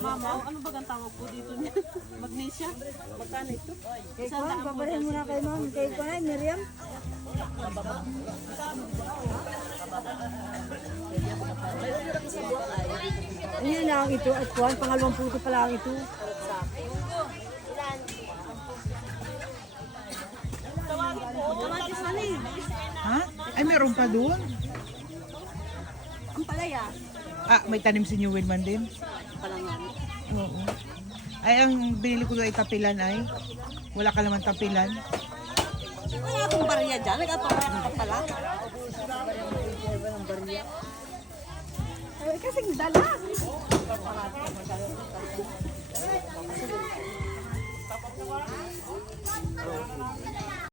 Mama, ano ba ang tawag po dito niya? Magnesia? Magkano ito? Kay Kwan, babarin mo na kay ma'am. Kay Kwan, Miriam. Ano lang ito at Kwan, pangalawang puto pa lang ito. Kamatis na eh. Ha? Ay, meron pa doon. Ang palaya. Ah, may tanim si Newell man din. Palangan. Oo. Ay, ang binili ko doon ay tapilan ay. Wala ka naman tapilan. Wala akong barya dyan. Nagkapala ka pala. Ay, kasing dala.